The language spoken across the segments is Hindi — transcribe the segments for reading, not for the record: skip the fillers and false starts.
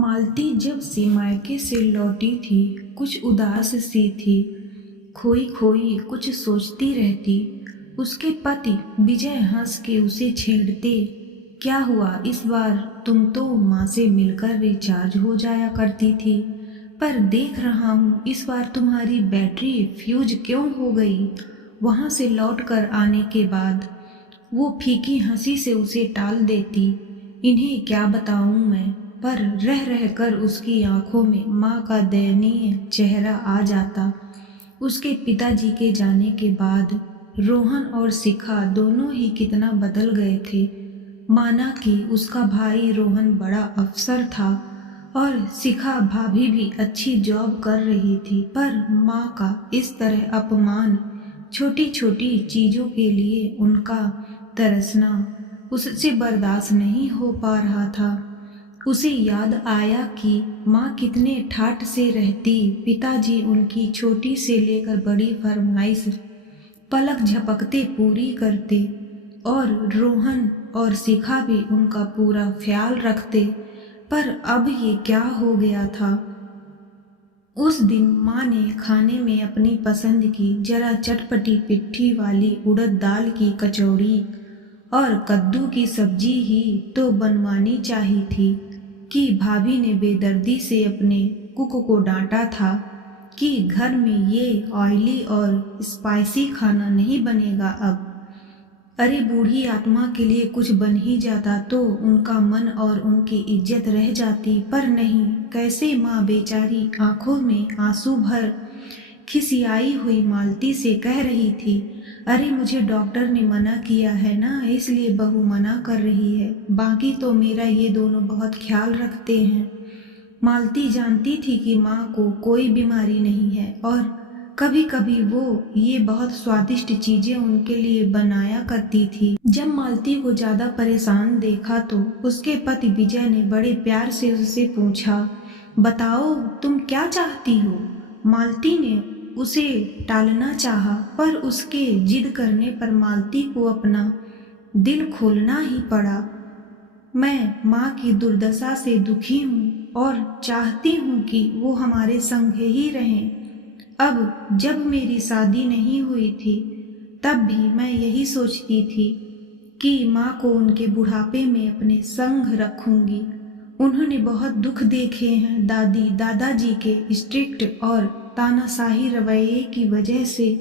मालती जब से मायके से लौटी थी कुछ उदास सी थी। खोई खोई कुछ सोचती रहती। उसके पति विजय हंस के उसे छेड़ते, क्या हुआ इस बार, तुम तो माँ से मिलकर रिचार्ज हो जाया करती थी, पर देख रहा हूँ इस बार तुम्हारी बैटरी फ्यूज क्यों हो गई। वहाँ से लौटकर आने के बाद वो फीकी हंसी से उसे टाल देती। इन्हें क्या बताऊं मैं, पर रह रह कर उसकी आंखों में माँ का दयनीय चेहरा आ जाता। उसके पिताजी के जाने के बाद रोहन और शिखा दोनों ही कितना बदल गए थे। माना कि उसका भाई रोहन बड़ा अफसर था और शिखा भाभी भी अच्छी जॉब कर रही थी, पर माँ का इस तरह अपमान, छोटी छोटी चीज़ों के लिए उनका तरसना उससे बर्दाश्त नहीं हो पा रहा था। उसे याद आया कि माँ कितने ठाठ से रहती। पिताजी उनकी छोटी से लेकर बड़ी फरमाइश पलक झपकते पूरी करते और रोहन और शिखा भी उनका पूरा ख्याल रखते। पर अब ये क्या हो गया था। उस दिन माँ ने खाने में अपनी पसंद की जरा चटपटी पिट्ठी वाली उड़द दाल की कचौड़ी और कद्दू की सब्जी ही तो बनवानी चाहिए थी कि भाभी ने बेदर्दी से अपने कुक को डांटा था कि घर में ये ऑयली और स्पाइसी खाना नहीं बनेगा अब। अरे बूढ़ी आत्मा के लिए कुछ बन ही जाता तो उनका मन और उनकी इज्जत रह जाती, पर नहीं। कैसे माँ बेचारी आंखों में आंसू भर खिसियाई हुई मालती से कह रही थी, अरे मुझे डॉक्टर ने मना किया है ना, इसलिए बहू मना कर रही है, बाकी तो मेरा ये दोनों बहुत ख्याल रखते हैं। मालती जानती थी कि माँ को कोई बीमारी नहीं है और कभी कभी वो ये बहुत स्वादिष्ट चीजें उनके लिए बनाया करती थी। जब मालती को ज्यादा परेशान देखा तो उसके पति विजय ने बड़े प्यार से उससे पूछा, बताओ तुम क्या चाहती हो। मालती ने उसे टालना चाहा, पर उसके जिद करने पर मालती को अपना दिल खोलना ही पड़ा। मैं माँ की दुर्दशा से दुखी हूँ और चाहती हूँ कि वो हमारे संग ही रहें। अब जब मेरी शादी नहीं हुई थी तब भी मैं यही सोचती थी कि माँ को उनके बुढ़ापे में अपने संग रखूंगी। उन्होंने बहुत दुख देखे हैं दादी दादाजी के स्ट्रिक्ट और तानाशाही रवैये की वजह से,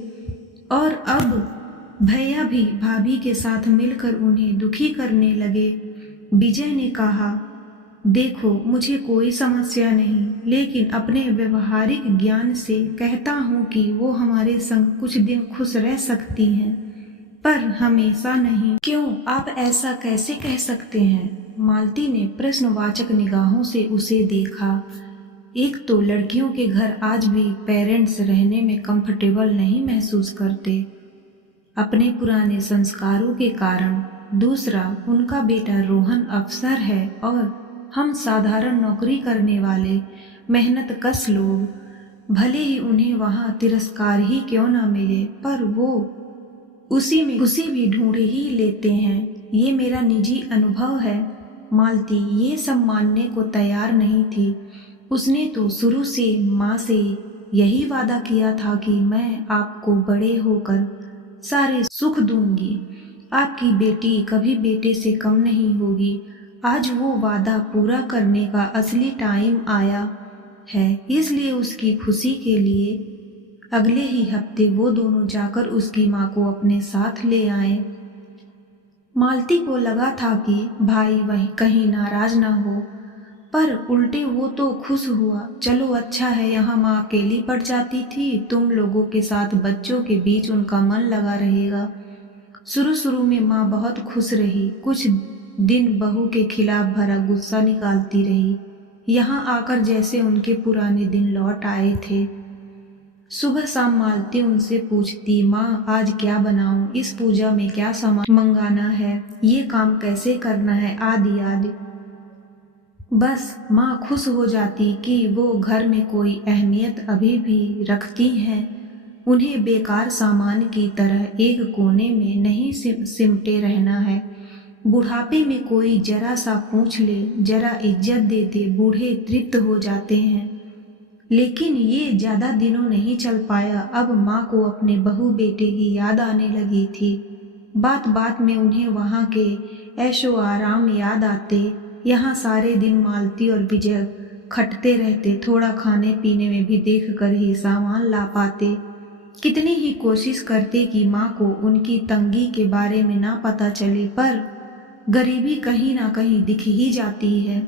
और अब भैया भी भाभी के साथ मिलकर उन्हें दुखी करने लगे। विजय ने कहा, देखो मुझे कोई समस्या नहीं, लेकिन अपने व्यवहारिक ज्ञान से कहता हूँ कि वो हमारे संग कुछ दिन खुश रह सकती हैं, पर हमेशा नहीं। क्यों आप ऐसा कैसे कह सकते हैं। मालती ने प्रश्नवाचक निगाहों से उसे देखा। एक तो लड़कियों के घर आज भी पेरेंट्स रहने में कंफर्टेबल नहीं महसूस करते अपने पुराने संस्कारों के कारण, दूसरा उनका बेटा रोहन अफसर है और हम साधारण नौकरी करने वाले मेहनत कश लोग, भले ही उन्हें वहाँ तिरस्कार ही क्यों न मिले, पर वो उसी में खुशी भी ढूंढ ही लेते हैं। ये मेरा निजी अनुभव है। मालती ये सब मानने को तैयार नहीं थी। उसने तो शुरू से माँ से यही वादा किया था कि मैं आपको बड़े होकर सारे सुख दूंगी, आपकी बेटी कभी बेटे से कम नहीं होगी। आज वो वादा पूरा करने का असली टाइम आया है, इसलिए उसकी खुशी के लिए अगले ही हफ्ते वो दोनों जाकर उसकी माँ को अपने साथ ले आए। मालती को लगा था कि भाई वहीं कहीं नाराज ना हो, पर उल्टे वो तो खुश हुआ। चलो अच्छा है, यहाँ माँ अकेली पड़ जाती थी, तुम लोगों के साथ बच्चों के बीच उनका मन लगा रहेगा। शुरू शुरू में माँ बहुत खुश रही, कुछ दिन बहू के खिलाफ भरा गुस्सा निकालती रही। यहाँ आकर जैसे उनके पुराने दिन लौट आए थे। सुबह शाम मालती उनसे पूछती, माँ आज क्या बनाऊं, इस पूजा में क्या सामान मंगाना है, ये काम कैसे करना है, आदि आदि। बस माँ खुश हो जाती कि वो घर में कोई अहमियत अभी भी रखती हैं। उन्हें बेकार सामान की तरह एक कोने में नहीं सिमटे रहना है। बुढ़ापे में कोई जरा सा पूछ ले, जरा इज्जत दे दे, बूढ़े तृप्त हो जाते हैं। लेकिन ये ज़्यादा दिनों नहीं चल पाया। अब माँ को अपने बहू बेटे की याद आने लगी थी। बात बात में उन्हें वहाँ के ऐशो आराम याद आते। यहाँ सारे दिन मालती और विजय खटते रहते, थोड़ा खाने पीने में भी देख कर ही सामान ला पाते। कितनी ही कोशिश करते कि माँ को उनकी तंगी के बारे में ना पता चले, पर गरीबी कहीं ना कहीं दिख ही जाती है।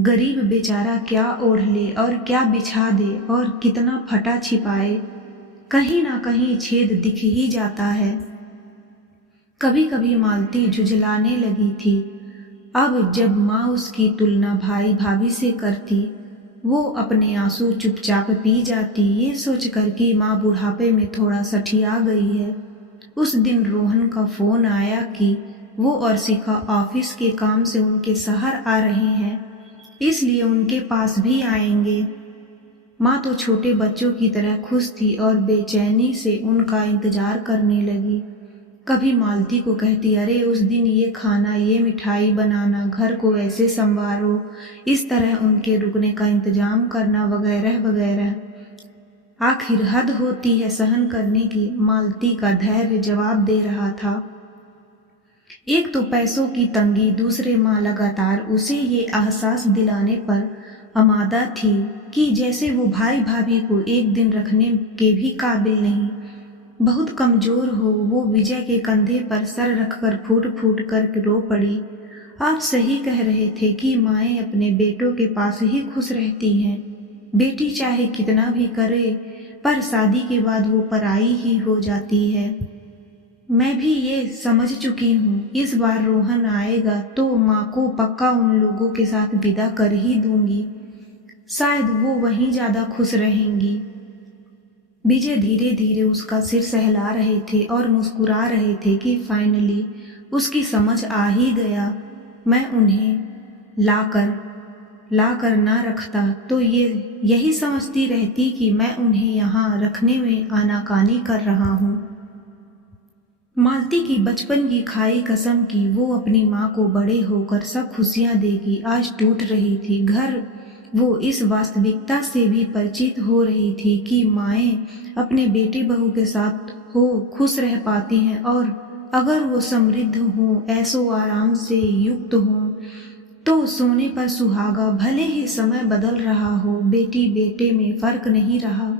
गरीब बेचारा क्या ओढ़ ले और क्या बिछा दे और कितना फटा छिपाए, कहीं ना कहीं छेद दिख ही जाता है। कभी कभी मालती झुझलाने लगी थी। अब जब माँ उसकी तुलना भाई भाभी से करती, वो अपने आंसू चुपचाप पी जाती, ये सोचकर कि माँ बुढ़ापे में थोड़ा सठिया गई है। उस दिन रोहन का फ़ोन आया कि वो और शिखा ऑफिस के काम से उनके शहर आ रहे हैं, इसलिए उनके पास भी आएंगे। माँ तो छोटे बच्चों की तरह खुश थी और बेचैनी से उनका इंतज़ार करने लगी। कभी मालती को कहती, अरे उस दिन ये खाना, ये मिठाई बनाना, घर को ऐसे संवारो, इस तरह उनके रुकने का इंतजाम करना, वगैरह वगैरह। आखिर हद होती है सहन करने की। मालती का धैर्य जवाब दे रहा था। एक तो पैसों की तंगी, दूसरे माँ लगातार उसे ये एहसास दिलाने पर आमादा थी कि जैसे वो भाई भाभी को एक दिन रखने के भी काबिल नहीं, बहुत कमज़ोर हो। वो विजय के कंधे पर सर रखकर फूट फूट कर रो पड़ी। आप सही कह रहे थे कि माएँ अपने बेटों के पास ही खुश रहती हैं। बेटी चाहे कितना भी करे, पर शादी के बाद वो पराई ही हो जाती है। मैं भी ये समझ चुकी हूँ। इस बार रोहन आएगा तो माँ को पक्का उन लोगों के साथ विदा कर ही दूंगी। शायद वो वहीं ज़्यादा खुश रहेंगी। विजय धीरे धीरे उसका सिर सहला रहे थे और मुस्कुरा रहे थे कि फाइनली उसकी समझ आ ही गया। मैं उन्हें लाकर ना रखता तो ये यही समझती रहती कि मैं उन्हें यहाँ रखने में आनाकानी कर रहा हूँ। मालती की बचपन की खाई कसम की वो अपनी माँ को बड़े होकर सब खुशियाँ देगी, आज टूट रही थी। घर वो इस वास्तविकता से भी परिचित हो रही थी कि माएँ अपने बेटे बहू के साथ हो खुश रह पाती हैं, और अगर वो समृद्ध हों, ऐसो आराम से युक्त हों, तो सोने पर सुहागा। भले ही समय बदल रहा हो, बेटी बेटे में फर्क नहीं रहा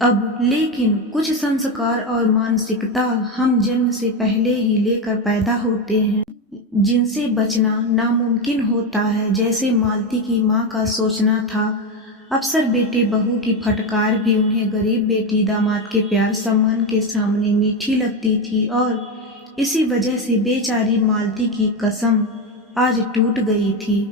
अब, लेकिन कुछ संस्कार और मानसिकता हम जन्म से पहले ही लेकर पैदा होते हैं, जिनसे बचना नामुमकिन होता है। जैसे मालती की माँ का सोचना था, अक्सर बेटे बहू की फटकार भी उन्हें गरीब बेटी दामाद के प्यार सम्मान के सामने मीठी लगती थी, और इसी वजह से बेचारी मालती की कसम आज टूट गई थी।